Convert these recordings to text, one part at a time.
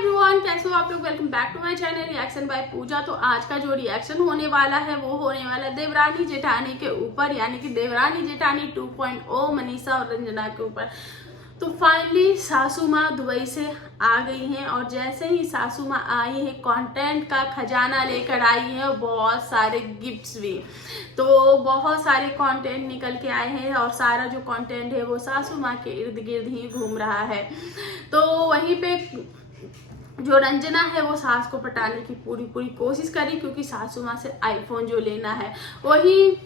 Everyone, कैसे हो आप लोग। Welcome back to my channel reaction by Pooja. तो आज का जो रिएक्शन होने वाला है वो होने वाला है देवरानी जेठानी के ऊपर, यानी कि देवरानी जेठानी 2.0 मनीषा और रंजना के ऊपर। तो फाइनली सासू माँ दुबई से आ गई हैं और जैसे ही सासू माँ आई है कंटेंट का खजाना लेकर आई है और बहुत सारे गिफ्ट्स भी। तो बहुत सारे कंटेंट निकल के आए हैं और सारा जो कंटेंट है वो सासू माँ के इर्द गिर्द ही घूम रहा है। तो वहीं पे जो रंजना है वो सास को पटाने की पूरी कोशिश करी, क्योंकि सासू माँ से आईफोन जो लेना है। वही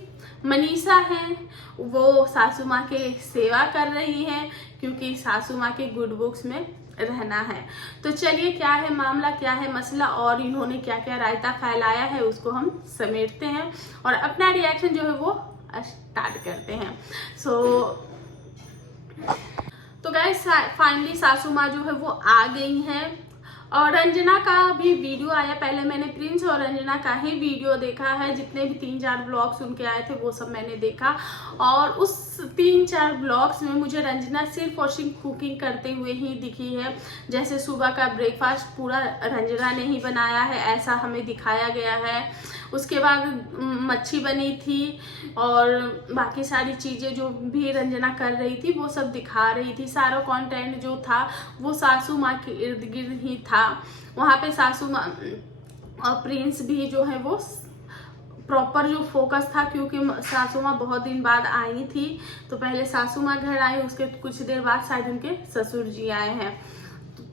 मनीषा है वो सासू माँ के सेवा कर रही हैं, क्योंकि सासू माँ के गुड बुक्स में रहना है। तो चलिए क्या है मामला, क्या है मसला और इन्होंने क्या क्या रायता फैलाया है उसको हम समेटते हैं और अपना रिएक्शन जो है वो स्टार्ट करते हैं। तो गाइस फाइनली सासू माँ जो है वो आ गई हैं और रंजना का भी वीडियो आया। पहले मैंने प्रिंस और रंजना का ही वीडियो देखा है, जितने भी 3-4 ब्लॉग्स उनके आए थे वो सब मैंने देखा। और उस 3-4 ब्लॉग्स में मुझे रंजना सिर्फ और सिर्फ कुकिंग करते हुए ही दिखी है। जैसे सुबह का ब्रेकफास्ट पूरा रंजना ने ही बनाया है, ऐसा हमें दिखाया गया है। उसके बाद मच्छी बनी थी और बाकी सारी चीज़ें जो भी रंजना कर रही थी वो सब दिखा रही थी। सारा कंटेंट जो था वो सासू माँ के इर्द गिर्द ही था। वहाँ पे सासू माँ और प्रिंस भी जो है वो प्रॉपर जो फोकस था, क्योंकि सासू माँ बहुत दिन बाद आई थी। तो पहले सासू माँ घर आई, उसके कुछ देर बाद शायद उनके ससुर जी आए हैं,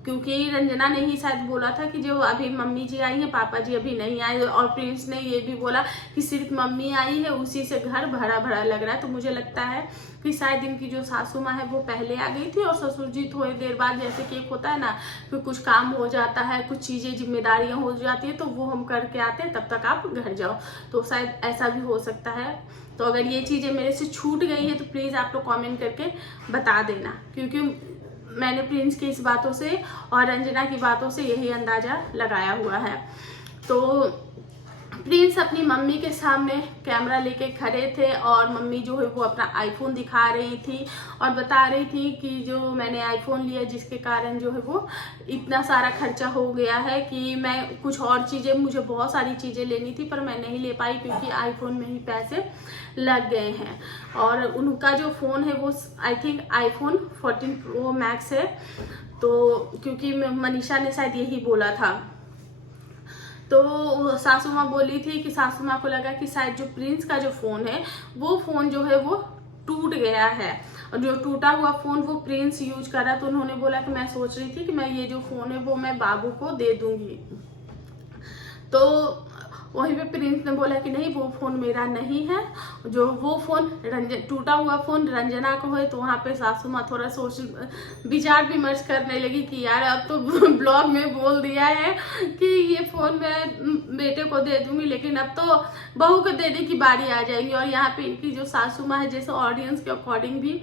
क्योंकि रंजना ने ही शायद बोला था कि जो अभी मम्मी जी आई हैं, पापा जी अभी नहीं आए। और प्रिंस ने ये भी बोला कि सिर्फ मम्मी आई है, उसी से घर भरा भरा लग रहा है। तो मुझे लगता है कि शायद इनकी जो सासू माँ है वो पहले आ गई थी और ससुर जी थोड़ी देर बाद, जैसे कि एक होता है ना कि कुछ काम हो जाता है, कुछ चीज़ें जिम्मेदारियाँ हो जाती है तो वो हम करके आते हैं, तब तक आप घर जाओ। तो शायद ऐसा भी हो सकता है। तो अगर ये चीज़ें मेरे से छूट गई है तो प्लीज़ आप लोग कॉमेंट करके बता देना, क्योंकि मैंने प्रिंस की इस बातों से और रंजना की बातों से यही अंदाजा लगाया हुआ है। तो प्रिंस अपनी मम्मी के सामने कैमरा लेके खड़े थे और मम्मी जो है वो अपना आईफोन दिखा रही थी और बता रही थी कि जो मैंने आईफोन लिया जिसके कारण जो है वो इतना सारा खर्चा हो गया है कि मैं कुछ और चीज़ें, मुझे बहुत सारी चीज़ें लेनी थी पर मैं नहीं ले पाई, क्योंकि आईफोन में ही पैसे लग गए हैं। और उनका जो फ़ोन है वो I think iPhone 14 pro max है। तो क्योंकि मनीषा ने शायद यही बोला था। तो सासू माँ बोली थी कि सासू माँ को लगा कि शायद जो प्रिंस का जो फ़ोन है वो फ़ोन जो है वो टूट गया है और जो टूटा हुआ फ़ोन वो प्रिंस यूज कर रहा है। तो उन्होंने बोला कि मैं सोच रही थी कि मैं ये जो फ़ोन है वो मैं बाबू को दे दूंगी। तो वहीं पे प्रिंस ने बोला कि नहीं, वो फ़ोन मेरा नहीं है, जो वो फ़ोन टूटा हुआ फ़ोन रंजना को है। तो वहाँ पे सासू माँ थोड़ा सोच विचार विमर्श करने लगी कि यार अब तो ब्लॉग में बोल दिया है कि ये फ़ोन मैं बेटे को दे दूंगी, लेकिन अब तो बहू को देने की बारी आ जाएगी। और यहाँ पे इनकी जो सासू माँ है, जैसे ऑडियंस के अकॉर्डिंग भी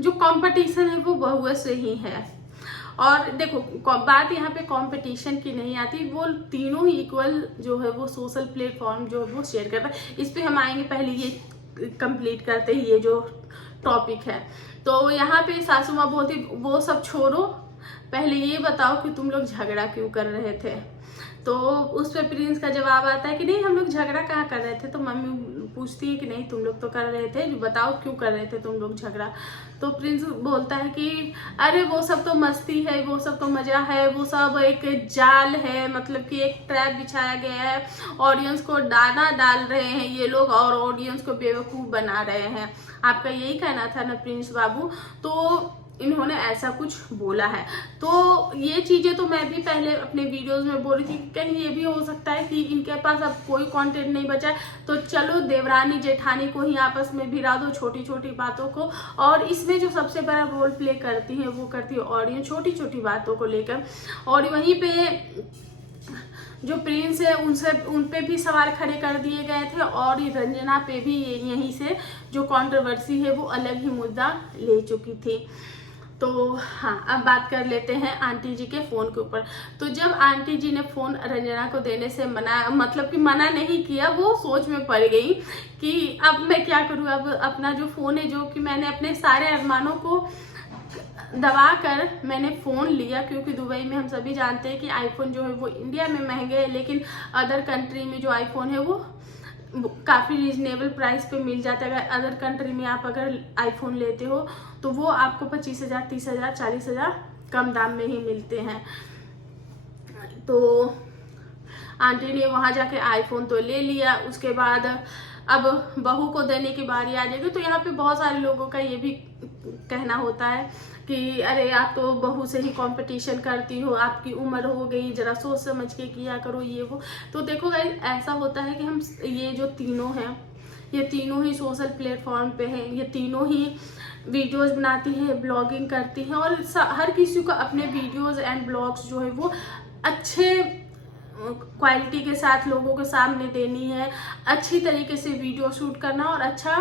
जो कॉम्पिटिशन है वो बहुओं से ही है। और देखो बात यहाँ पे कंपटीशन की नहीं आती, वो तीनों ही इक्वल जो है वो सोशल प्लेटफॉर्म जो है वो शेयर करता है। इस पे हम आएंगे, पहले ये कंप्लीट करते ही ये जो टॉपिक है। तो यहाँ पे सासू माँ बोलती वो सब छोड़ो, पहले ये बताओ कि तुम लोग झगड़ा क्यों कर रहे थे। तो उस पर प्रिंस का जवाब आता है कि नहीं, हम लोग झगड़ा कहाँ कर रहे थे। तो मम्मी पूछती है कि नहीं तुम लोग तो कर रहे थे, बताओ क्यों कर रहे थे तुम लोग झगड़ा। तो प्रिंस बोलता है कि अरे वो सब तो मस्ती है, वो सब तो मजा है, वो सब एक जाल है, मतलब कि एक ट्रैप बिछाया गया है, ऑडियंस को दाना डाल रहे हैं ये लोग और ऑडियंस को बेवकूफ़ बना रहे हैं। आपका यही कहना था ना प्रिंस बाबू। तो इन्होंने ऐसा कुछ बोला है। तो ये चीज़ें तो मैं भी पहले अपने वीडियोस में बोल रही थी, कहीं ये भी हो सकता है कि इनके पास अब कोई कंटेंट नहीं बचा है, तो चलो देवरानी जेठानी को ही आपस में भिड़ा दो छोटी छोटी बातों को। और इसमें जो सबसे बड़ा रोल प्ले करती है वो करती है ऑडियंस, छोटी छोटी बातों को लेकर। और वहीं पे जो प्रिंस है उन पे भी सवाल खड़े कर दिए गए थे और रंजना पे भी यहीं से जो कंट्रोवर्सी है वो अलग ही मुद्दा ले चुकी थी। तो हाँ, अब बात कर लेते हैं आंटी जी के फ़ोन के ऊपर। तो जब आंटी जी ने फ़ोन रंजना को देने से मना, मतलब कि मना नहीं किया, वो सोच में पड़ गई कि अब मैं क्या करूँ, अब अपना जो फ़ोन है जो कि मैंने अपने सारे अरमानों को दबा कर मैंने फ़ोन लिया, क्योंकि दुबई में हम सभी जानते हैं कि आईफोन जो है वो इंडिया में महंगे है, लेकिन अदर कंट्री में जो आईफोन है वो काफ़ी रीजनेबल प्राइस पे मिल जाता है। अदर कंट्री में आप अगर आईफोन लेते हो तो वो आपको 25,000, 30,000, 40,000 कम दाम में ही मिलते हैं। तो आंटी ने वहाँ जाके आईफोन तो ले लिया। उसके बाद अब बहू को देने की बारी आ जाएगी। तो यहाँ पे बहुत सारे लोगों का ये भी कहना होता है कि अरे आप तो बहू से ही कंपटीशन करती हो, आपकी उम्र हो गई, जरा सोच समझ के किया करो ये वो। तो देखो गाइस, ऐसा होता है कि हम ये जो तीनों हैं, ये तीनों ही सोशल प्लेटफॉर्म पे हैं, ये तीनों ही वीडियोस बनाती है, ब्लॉगिंग करती हैं, और हर किसी को अपने वीडियोस एंड ब्लॉग्स जो है वो अच्छे क्वालिटी के साथ लोगों के सामने देनी है, अच्छी तरीके से वीडियो शूट करना और अच्छा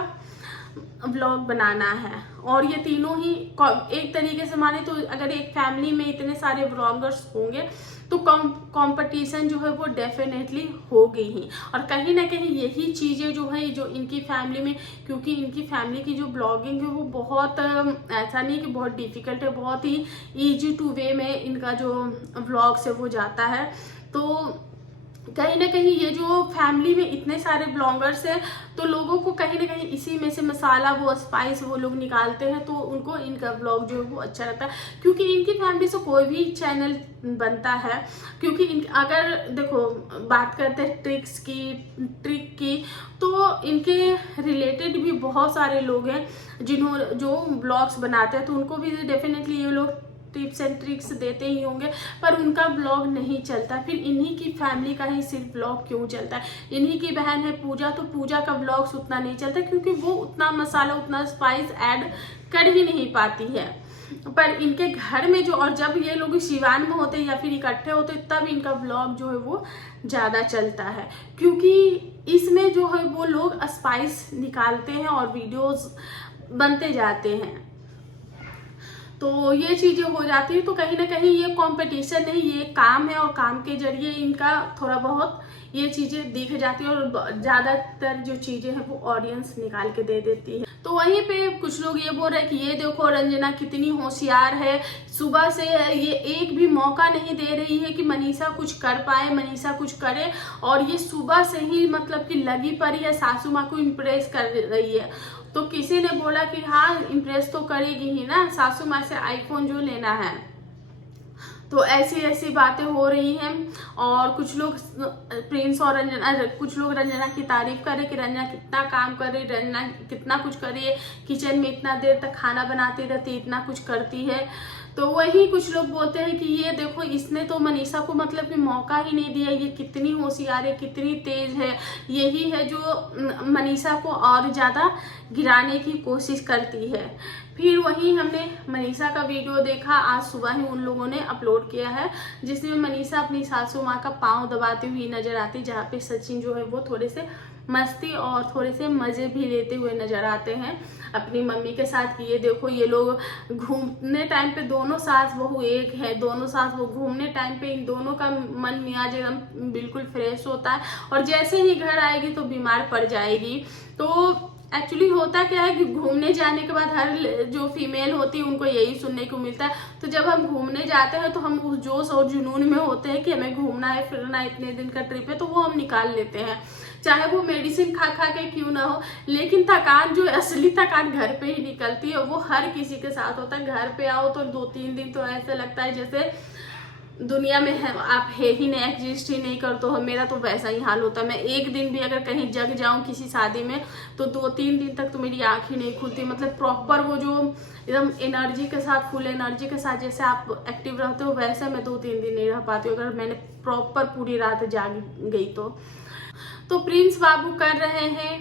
ब्लॉग बनाना है। और ये तीनों ही एक तरीके से माने तो अगर एक फैमिली में इतने सारे ब्लॉगर्स होंगे तो कंपटीशन जो है वो डेफिनेटली होगी ही। और कहीं ना कहीं यही चीज़ें जो है जो इनकी फैमिली में, क्योंकि इनकी फैमिली की जो ब्लॉगिंग है वो बहुत ऐसा नहीं कि बहुत डिफिकल्ट है, बहुत ही ईजी टू वे में इनका जो ब्लॉग्स है वो जाता है। तो कहीं ना कहीं ये जो फैमिली में इतने सारे ब्लॉगर्स हैं तो लोगों को कहीं ना कहीं इसी में से मसाला, वो स्पाइस वो लोग निकालते हैं, तो उनको इनका ब्लॉग जो है वो अच्छा लगता है। क्योंकि इनकी फैमिली से कोई भी चैनल बनता है, क्योंकि अगर देखो बात करते हैं ट्रिक की तो इनके रिलेटेड भी बहुत सारे लोग हैं जो ब्लॉग्स बनाते हैं, तो उनको भी डेफिनेटली ये लोग टिप्स एंड ट्रिक्स देते ही होंगे, पर उनका ब्लॉग नहीं चलता। फिर इन्हीं की फैमिली का ही सिर्फ ब्लॉग क्यों चलता है? इन्हीं की बहन है पूजा, तो पूजा का ब्लॉग्स उतना नहीं चलता क्योंकि वो उतना मसाला, उतना स्पाइस ऐड कर ही नहीं पाती है। पर इनके घर में जो, और जब ये लोग शिवान में होते या फिर इकट्ठे होते तब इनका ब्लॉग जो है वो ज़्यादा चलता है, क्योंकि इसमें जो है वो लोग स्पाइस निकालते हैं और वीडियोस बनते जाते हैं। तो ये चीज़ें हो जाती है। तो कहीं ना कहीं ये कंपटीशन नहीं, ये काम है, और काम के जरिए इनका थोड़ा बहुत ये चीज़ें दिख जाती है, और ज़्यादातर जो चीज़ें हैं वो ऑडियंस निकाल के दे देती है। तो वहीं पे कुछ लोग ये बोल रहे हैं कि ये देखो रंजना कितनी होशियार है, सुबह से ये एक भी मौका नहीं दे रही है कि मनीषा कुछ कर पाए, मनीषा कुछ करे, और ये सुबह से ही मतलब कि लगी पड़ी है, सासू माँ को इम्प्रेस कर रही है। तो किसी ने बोला कि हाँ इम्प्रेस तो करेगी ही ना, सासू माँ से आईफोन जो लेना है। तो ऐसी ऐसी बातें हो रही हैं, और कुछ लोग प्रिंस और रंजना, कुछ लोग रंजना की तारीफ करे कि रंजना कितना काम कर रही, रंजना कितना कुछ कर रही है, किचन में इतना देर तक खाना बनाती रहती, इतना कुछ करती है। तो वही कुछ लोग बोलते हैं कि ये देखो इसने तो मनीषा को मतलब कि मौका ही नहीं दिया, ये कितनी होशियार है, कितनी तेज है, यही है जो मनीषा को और ज़्यादा गिराने की कोशिश करती है। फिर वहीं हमने मनीषा का वीडियो देखा, आज सुबह ही उन लोगों ने अपलोड किया है, जिसमें मनीषा अपनी सासू माँ का पाँव दबाती हुई नजर आती, जहाँ पे सचिन जो है वो थोड़े से मस्ती और थोड़े से मजे भी लेते हुए नजर आते हैं अपनी मम्मी के साथ। ये देखो ये लोग घूमने टाइम पे दोनों सास बहू एक है, दोनों सास बहू घूमने टाइम पे इन दोनों का मन मियाज एकदम बिल्कुल फ्रेश होता है, और जैसे ही घर आएगी तो बीमार पड़ जाएगी। तो एक्चुअली होता क्या है कि घूमने जाने के बाद हर जो फीमेल होती है उनको यही सुनने को मिलता है। तो जब हम घूमने जाते हैं तो हम उस जोश और जुनून में होते हैं कि हमें घूमना है, फिरना, इतने दिन का ट्रिप है, तो वो हम निकाल लेते हैं, चाहे वो मेडिसिन खा खा के क्यों ना हो। लेकिन थकान, जो असली थकान घर पे ही निकलती है, वो हर किसी के साथ होता है। घर पे आओ तो 2-3 दिन तो ऐसा लगता है जैसे दुनिया में है आप है ही नहीं, एग्जिस्ट ही नहीं करते हो। मेरा तो वैसा ही हाल होता है। मैं एक दिन भी अगर कहीं जग जाऊं किसी शादी में तो 2-3 दिन तक तो मेरी आँख ही नहीं खुलती। मतलब प्रॉपर वो जो एकदम एनर्जी के साथ, फुल एनर्जी के साथ जैसे आप एक्टिव रहते हो, वैसे मैं 2-3 दिन नहीं रह पाती हूँ अगर मैंने प्रॉपर पूरी रात जाग गई तो प्रिंस बाबू कर रहे हैं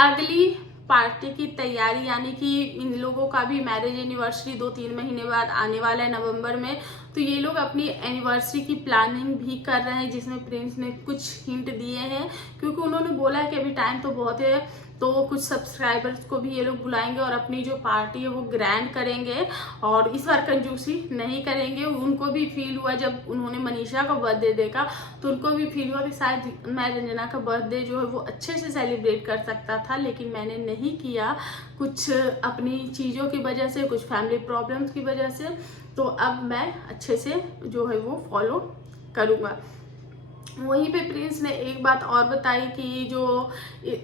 अगली पार्टी की तैयारी, यानी कि इन लोगों का भी मैरिज एनिवर्सरी 2-3 महीने बाद आने वाला है नवंबर में। तो ये लोग अपनी एनिवर्सरी की प्लानिंग भी कर रहे हैं, जिसमें प्रिंस ने कुछ हिंट दिए हैं, क्योंकि उन्होंने बोला कि अभी टाइम तो बहुत है, तो कुछ सब्सक्राइबर्स को भी ये लोग बुलाएंगे और अपनी जो पार्टी है वो ग्रैंड करेंगे और इस बार कंजूसी नहीं करेंगे। उनको भी फील हुआ जब उन्होंने मनीषा का बर्थडे देखा तो उनको भी फील हुआ कि शायद मैं रंजना का बर्थडे जो है वो अच्छे से सेलिब्रेट कर सकता था, लेकिन मैंने नहीं किया, कुछ अपनी चीज़ों की वजह से, कुछ फैमिली प्रॉब्लम्स की वजह से। तो अब मैं अच्छे से जो है वो फॉलो करूँगा। वहीं पे प्रिंस ने एक बात और बताई कि जो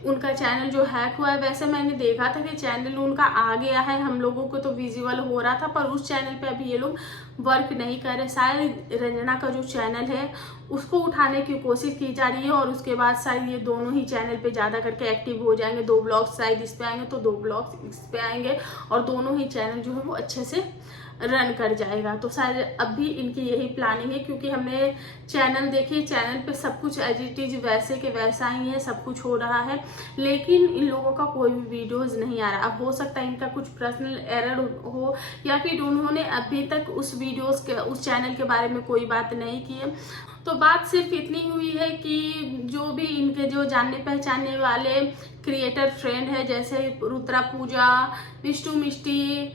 उनका चैनल जो हैक हुआ है, वैसे मैंने देखा था कि चैनल उनका आ गया है, हम लोगों को तो विजिबल हो रहा था, पर उस चैनल पे अभी ये लोग वर्क नहीं कर रहे। शायद रंजना का जो चैनल है उसको उठाने की कोशिश की जा रही है और उसके बाद शायद ये दोनों ही चैनल पे ज़्यादा करके एक्टिव हो जाएंगे। 2 ब्लॉग्स शायद इस पे आएंगे तो 2 ब्लॉग्स इस पे आएंगे और दोनों ही चैनल जो है वो अच्छे से रन कर जाएगा। तो शायद अब भी इनकी यही प्लानिंग है, क्योंकि हमने चैनल देखी, चैनल पे सब कुछ एज इट इज वैसे के वैसा ही है, सब कुछ हो रहा है, लेकिन इन लोगों का कोई भी वीडियोस नहीं आ रहा। अब हो सकता है इनका कुछ पर्सनल एरर हो या फिर उन्होंने अभी तक उस वीडियोस के उस चैनल के बारे में कोई बात नहीं की है। तो बात सिर्फ इतनी हुई है कि जो भी इनके जो जानने पहचानने वाले क्रिएटर फ्रेंड है, जैसे रुद्रा पूजा, मिष्टू मिष्टी,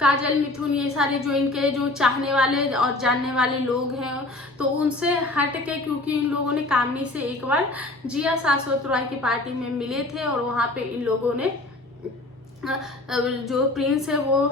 काजल मिथुन, ये सारे जो इनके जो चाहने वाले और जानने वाले लोग हैं, तो उनसे हट के, क्योंकि इन लोगों ने कामनी से एक बार जिया शाश्वत रॉय की पार्टी में मिले थे और वहाँ पे इन लोगों ने जो प्रिंस है वो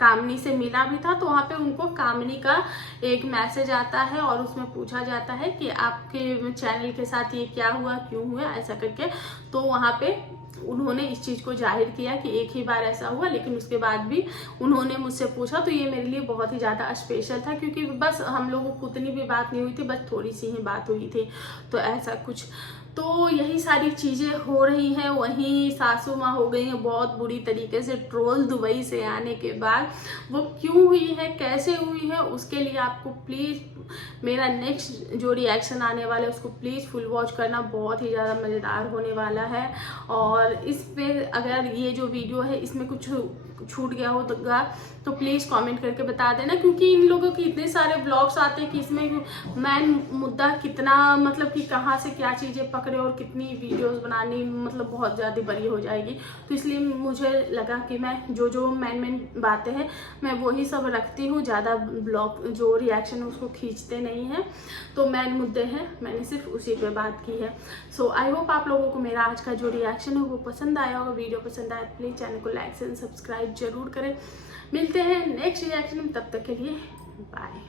कामनी से मिला भी था, तो वहाँ पे उनको कामनी का एक मैसेज आता है और उसमें पूछा जाता है कि आपके चैनल के साथ ये क्या हुआ, क्यों हुआ, ऐसा करके। तो वहाँ पे उन्होंने इस चीज़ को जाहिर किया कि एक ही बार ऐसा हुआ, लेकिन उसके बाद भी उन्होंने मुझसे पूछा, तो ये मेरे लिए बहुत ही ज़्यादा स्पेशल था, क्योंकि बस हम लोगों को उतनी भी बात नहीं हुई थी, बस थोड़ी सी ही बात हुई थी। तो ऐसा कुछ, तो यही सारी चीज़ें हो रही हैं। वहीं सासू माँ हो गई हैं बहुत बुरी तरीके से ट्रोल दुबई से आने के बाद। वो क्यों हुई है, कैसे हुई है, उसके लिए आपको प्लीज़ मेरा नेक्स्ट जो रिएक्शन आने वाला है उसको प्लीज़ फुल वॉच करना, बहुत ही ज़्यादा मज़ेदार होने वाला है। और इस पे अगर ये जो वीडियो है इसमें कुछ छूट गया होगा तो प्लीज़ कमेंट करके बता देना, क्योंकि इन लोगों के इतने सारे ब्लॉग्स आते हैं कि इसमें मैन मुद्दा कितना, मतलब कि कहाँ से क्या चीज़ें पकड़े और कितनी वीडियोस बनानी, मतलब बहुत ज़्यादा बड़ी हो जाएगी। तो इसलिए मुझे लगा कि मैं जो मेन बातें हैं मैं वही सब रखती हूँ, ज़्यादा ब्लॉग जो रिएक्शन है उसको खींचते नहीं हैं। तो मेन मुद्दे हैं, मैंने सिर्फ उसी पे बात की है। सो आई होप आप लोगों को मेरा आज का जो रिएक्शन है वो पसंद आया होगा। वीडियो पसंद आया प्लीज़ चैनल को लाइक एंड सब्सक्राइब जरूर करें। मिलते हैं नेक्स्ट रिएक्शन में, तब तक के लिए बाय।